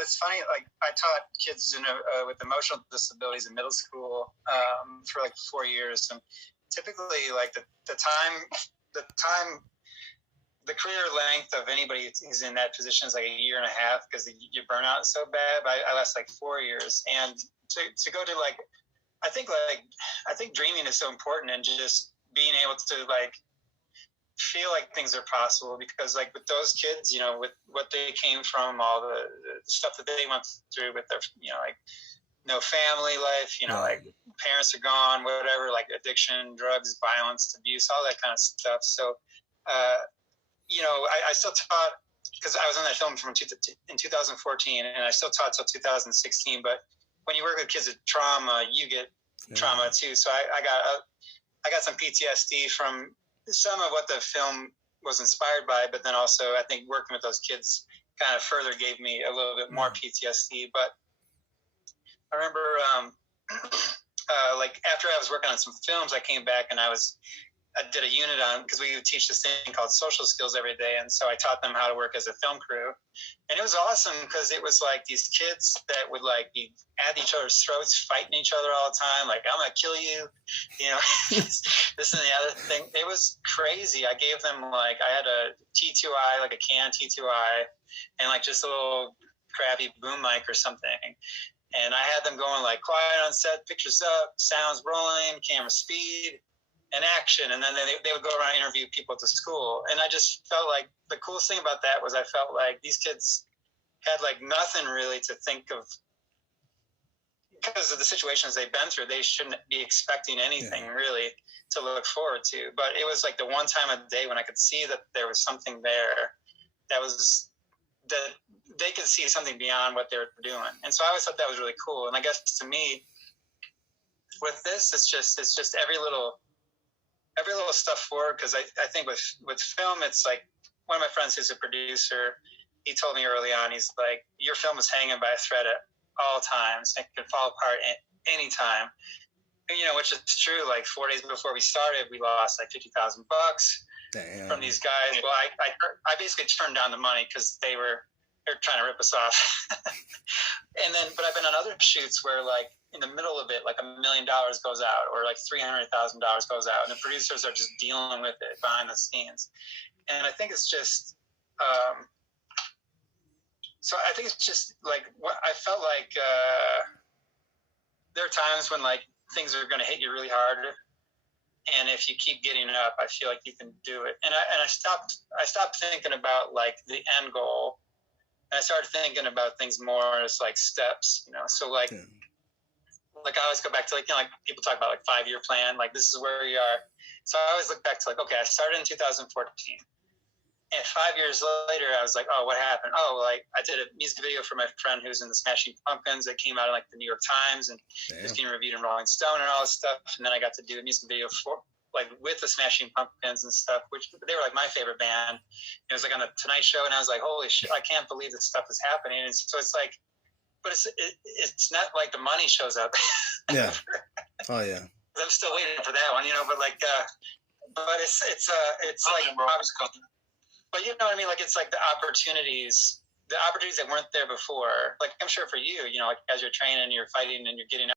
it's funny. Like I taught kids with emotional disabilities in middle school for like 4 years, and typically, like the career length of anybody who's in that position is like a year and a half because you burn out so bad. But I last like 4 years, and to go to like, I think dreaming is so important, and just being able to like feel like things are possible, because like with those kids, with what they came from, all the stuff that they went through with their, like no family life, like parents are gone, whatever, like addiction, drugs, violence, abuse, all that kind of stuff. So, I still taught, because I was on that film in 2014, and I still taught till 2016. But when you work with kids with trauma, you get trauma too. So I got some PTSD from some of what the film was inspired by, but then also I think working with those kids kind of further gave me a little bit more PTSD. But I remember, like after I was working on some films, I came back and I did a unit on, because we would teach this thing called social skills every day. And so I taught them how to work as a film crew. And it was awesome because it was like these kids that would like be at each other's throats, fighting each other all the time. Like, I'm going to kill you, this and the other thing. It was crazy. I gave them like, I had a T2i, like a Canon T2i, and like just a little crappy boom mic or something. And I had them going like quiet on set, pictures up, sounds rolling, camera speed, and action. And then they would go around and interview people at the school. And I just felt like the coolest thing about that was I felt like these kids had like nothing really to think of, because of the situations they've been through. They shouldn't be expecting anything really to look forward to. But it was like the one time a day when I could see that there was something there that they could see something beyond what they were doing. And so I always thought that was really cool. And I guess to me, with this, it's just every little stuff forward. Because I think with film, it's like, one of my friends who's a producer, he told me early on, he's like, your film is hanging by a thread at all times. It can fall apart at any time. And, which is true. Like 4 days before we started, we lost like $50,000 from these guys. Well, I basically turned down the money because they're trying to rip us off. But I've been on other shoots where like in the middle of it, like $1 million goes out, or like $300,000 goes out, and the producers are just dealing with it behind the scenes. And I think it's just, so I think it's just like, what I felt like, there are times when like things are going to hit you really hard. And if you keep getting up, I feel like you can do it. And I stopped thinking about like the end goal. And I started thinking about things more as like steps, So like, like I always go back to like, like people talk about like 5-year plan, like this is where we are. So I always look back to like, okay, I started in 2014. And 5 years later, I was like, oh, what happened? Oh, like I did a music video for my friend who's in the Smashing Pumpkins that came out in like the New York Times and was getting reviewed in Rolling Stone and all this stuff. And then I got to do a music video with the Smashing Pumpkins and stuff, which they were like my favorite band. It was like on the Tonight Show, and I was like, holy shit, I can't believe this stuff is happening. And so it's like, but it's not like the money shows up. Yeah. Oh yeah. I'm still waiting for that one, but like, but it's like, but you know what I mean? Like, it's like the opportunities that weren't there before. Like, I'm sure for you, like as you're training, you're fighting and you're getting